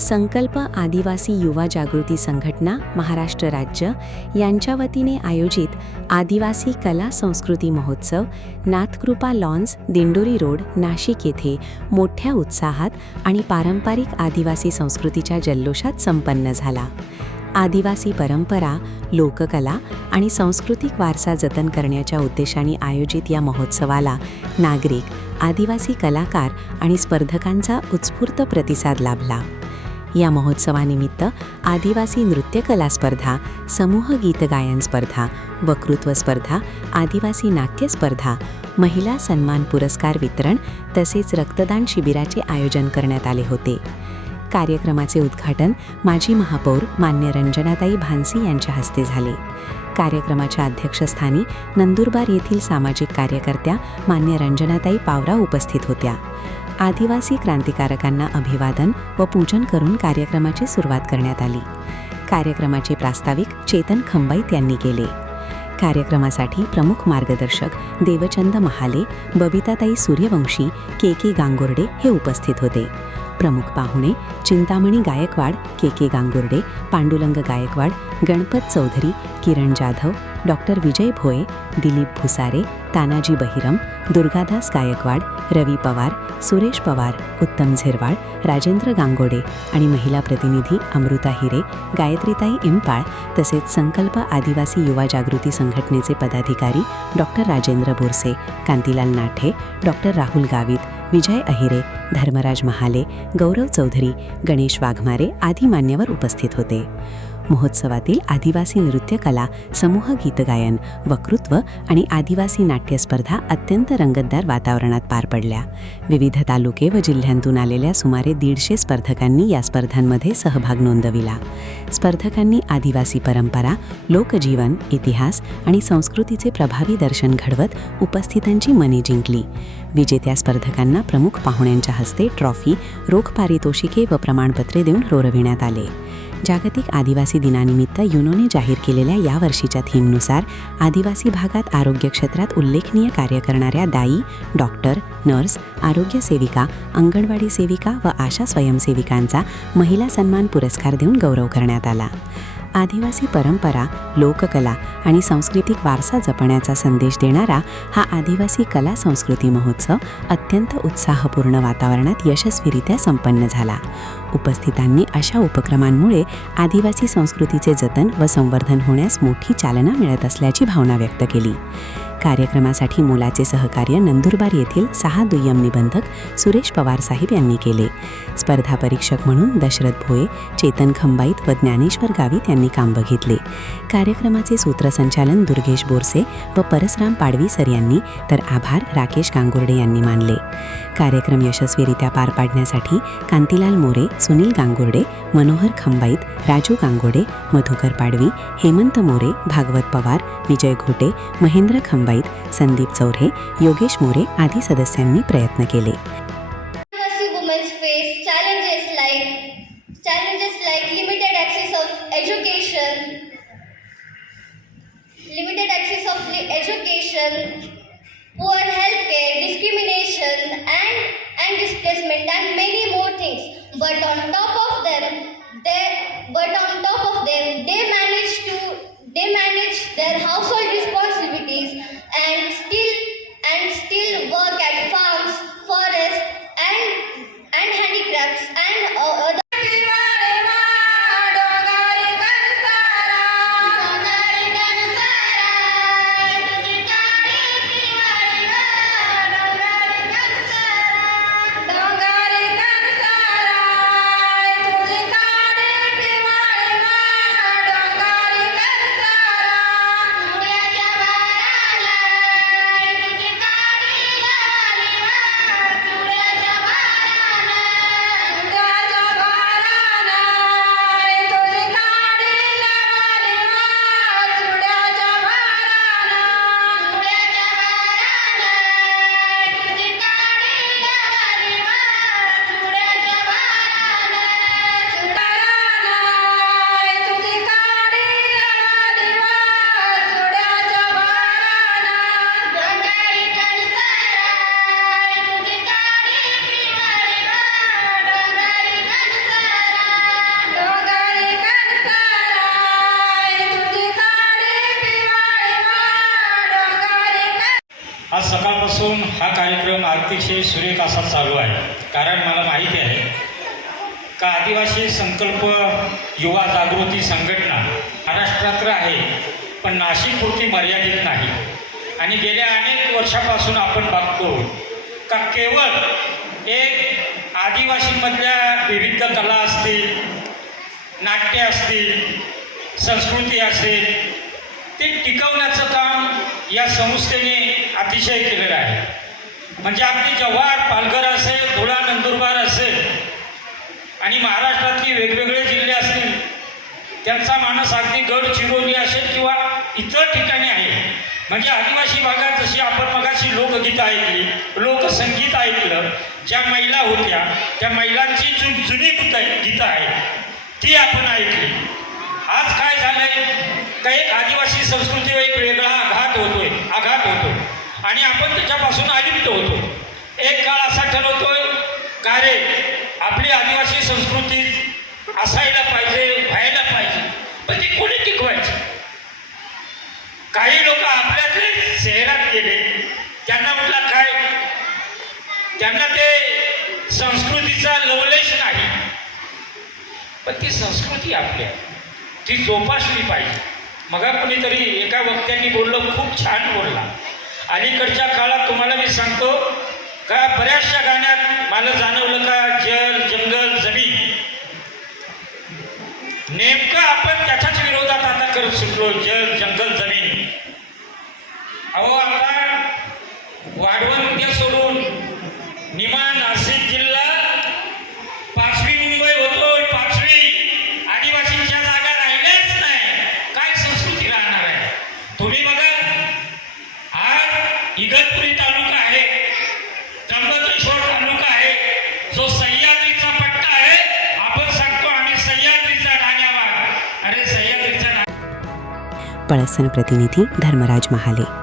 संकल्प आदिवासी युवा जागृती संघटना महाराष्ट्र राज्य यांच्या वतीने आयोजित आदिवासी कला संस्कृती महोत्सव नाथकृपा लॉन्स दिंडोरी रोड नाशिक येथे मोठ्या उत्साहात आणि पारंपरिक आदिवासी संस्कृतीच्या जल्लोषात संपन्न झाला. आदिवासी परंपरा, लोककला आणि सांस्कृतिक वारसा जतन करण्याच्या उद्देशाने आयोजित या महोत्सवाला नागरिक, आदिवासी कलाकार आणि स्पर्धकांचा उत्स्फूर्त प्रतिसाद लाभला. या महोत्सवानिमित्त आदिवासी नृत्यकला स्पर्धा, समूह गीत गायन स्पर्धा, वक्तृत्व स्पर्धा, आदिवासी नाट्य स्पर्धा, महिला सन्मान पुरस्कार वितरण तसेच रक्तदान शिबिराचे आयोजन करण्यात आले होते. कार्यक्रमाचे उद्घाटन माजी महापौर मान्य रंजनाताई भानसी यांच्या हस्ते झाले. कार्यक्रमाच्या अध्यक्षस्थानी नंदुरबार येथील सामाजिक कार्यकर्त्या मान्य रंजनाताई पावरा उपस्थित होत्या. आदिवासी क्रांतिकारकांना अभिवादन व पूजन करून कार्यक्रमाची सुरुवात करण्यात आली. कार्यक्रमाचे प्रास्ताविक चेतन खंबाईत यांनी केले. कार्यक्रमासाठी प्रमुख मार्गदर्शक देवचंद महाले, बबिताताई सूर्यवंशी, के गांगुर्डे हे उपस्थित होते. प्रमुख पाहुणे चिंतामणी गायकवाड, के गांगुर्डे, पांडुरंग गायकवाड, गणपत चौधरी, किरण जाधव, डॉक्टर विजय भोये, दिलीप भुसारे, तानाजी बहिरम, दुर्गादास गायकवाड, रवी पवार, सुरेश पवार, उत्तम झिरवाळ, राजेंद्र गांगोडे आणि महिला प्रतिनिधी अमृता हिरे, गायत्रीताई इम्पाळ तसेच संकल्प आदिवासी युवा जागृती संघटनेचे पदाधिकारी डॉक्टर राजेंद्र बोरसे, कांतीलाल नाठे, डॉक्टर राहुल गावित, विजय अहिरे, धर्मराज महाले, गौरव चौधरी, गणेश वाघमारे आदी मान्यवर उपस्थित होते. महोत्सवातील आदिवासी नृत्यकला, समूह गीतगायन, वक्तृत्व आणि आदिवासी नाट्य स्पर्धा अत्यंत रंगतदार वातावरणात पार पडल्या. विविध तालुके व जिल्ह्यांतून आलेल्या सुमारे 150 स्पर्धकांनी या स्पर्धांमध्ये सहभाग नोंदविला. स्पर्धकांनी आदिवासी परंपरा, लोकजीवन, इतिहास आणि संस्कृतीचे प्रभावी दर्शन घडवत उपस्थितांची मने जिंकली. विजेत्या स्पर्धकांना प्रमुख पाहुण्यांच्या हस्ते ट्रॉफी, रोख पारितोषिके व प्रमाणपत्रे देऊन गौरविण्यात आले. जागतिक आदिवासी दिनानिमित्त युनोने जाहीर केलेल्या यावर्षीच्या थीमनुसार आदिवासी भागात आरोग्य क्षेत्रात उल्लेखनीय कार्य करणाऱ्या दाई, डॉक्टर, नर्स, आरोग्य सेविका, अंगणवाडी सेविका व आशा स्वयंसेविकांचा महिला सन्मान पुरस्कार देऊन गौरव करण्यात आला. आदिवासी परंपरा, लोककला आणि सांस्कृतिक वारसा जपण्याचा संदेश देणारा हा आदिवासी कला संस्कृती महोत्सव अत्यंत उत्साहपूर्ण वातावरणात यशस्वीरित्या संपन्न झाला. उपस्थितांनी अशा उपक्रमांमुळे आदिवासी संस्कृतीचे जतन व संवर्धन होण्यास मोठी चालना मिळत असल्याची भावना व्यक्त केली. कार्यक्रमासाठी मोलाचे सहकार्य नंदुरबार येथील 6 दुय्यम निबंधक सुरेश पवार साहेब यांनी केले. स्पर्धा परीक्षक म्हणून दशरथ भोये, चेतन खंबाईत व ज्ञानेश्वर गावित यांनी काम बघितले. कार्यक्रमाचे सूत्रसंचालन दुर्गेश बोरसे व परसराम पाडवी सर यांनी तर आभार राकेश गांगुर्डे यांनी मानले. कार्यक्रम यशस्वीरित्या पार पाडण्यासाठी कांतीलाल मोरे, सुनील गांगुर्डे, मनोहर खंबाईत, राजू गांगोडे, मधुकर पाडवी, हेमंत मोरे, भागवत पवार, विजय घोटे, महेंद्र खंबाईत, संदीप चौरे, योगेश मोरे आदी सदस्यांनी प्रयत्न केले. Challenges like limited access of education, poor healthcare, discrimination and displacement and many more things. But on top of them, they manage their household responsibilities and still work at farms, forests and handicrafts and other. कार्यक्रम अतिशय सुरेख असा चालू आहे. कारण मला माहिती आहे का आदिवासी संकल्प युवा जागृती संघटना महाराष्ट्रात आहे, पण नाशिकपुरती मर्यादित नाही. आणि गेल्या अनेक वर्षापासून आपण बघतो का केवळ एक आदिवासीमधल्या विविध कला असतील, नाट्य असतील, संस्कृती असेल, ते टिकवण्याचं काम या संस्थेने अतिशय केलेलं आहे. म्हणजे अगदी जव्हार, पालघर असेल, धुळा, नंदुरबार असेल आणि महाराष्ट्रातली वेगवेगळे जिल्हे असतील, त्यांचा मानस अगदी गडचिरोली असेल किंवा इतर ठिकाणी आहे. म्हणजे आदिवासी भागात जशी आपण मगाशी लोकगीतं ऐकली, लोकसंगीत ऐकलं, ज्या महिला होत्या त्या महिलांची जुनी गीतं आहेत ती आपण ऐकली. आज काय झालंय का एक आदिवासी संस्कृतीवर एक वेगळा आघात होतो आणि आपण त्याच्यापासून अलिप्त होतो. एक काळ असा ठरवतोय का रे आपली आदिवासी संस्कृती असायला पाहिजे, व्हायला पाहिजे, पण ती कोणी टिकवायची? काही लोक आपल्यातले शहरात गेले, त्यांना म्हटलं काय, त्यांना ते संस्कृतीचा लवलेश नाही, पण ती संस्कृती आपली आहे, ती जोपासली पाहिजे. मग कोणीतरी एका वक्त्यांनी बोललं, खूप छान बोलला. अलीकडच्या काळात तुम्हाला मी सांगतो का बऱ्याचशा गाण्यात मला जाणवलं का जल, जंगल, जमीन, नेमकं आपण त्याच्याच विरोधात आता करत सुटलो. जल, जंगल, जमीन. अहो आता वाढवण उद्या सोडून निमान, नाशिक जिल्हा 5वी मुंबई होतोय, 5वी. आदिवासींच्या जागा राहिल्याच नाही, काय संस्कृती राहणार आहे? तुम्ही बघा, आज इगतपुरी तालुका आहे, त्र्यंबकेश्वर तालुका आहे, जो सह्याद्रीचा पट्टा आहे. आपण सांगतो आम्ही सह्याद्रीचा राण्यावाग. अरे सह्याद्रीचा पळसण प्रतिनिधी धर्मराज महाले.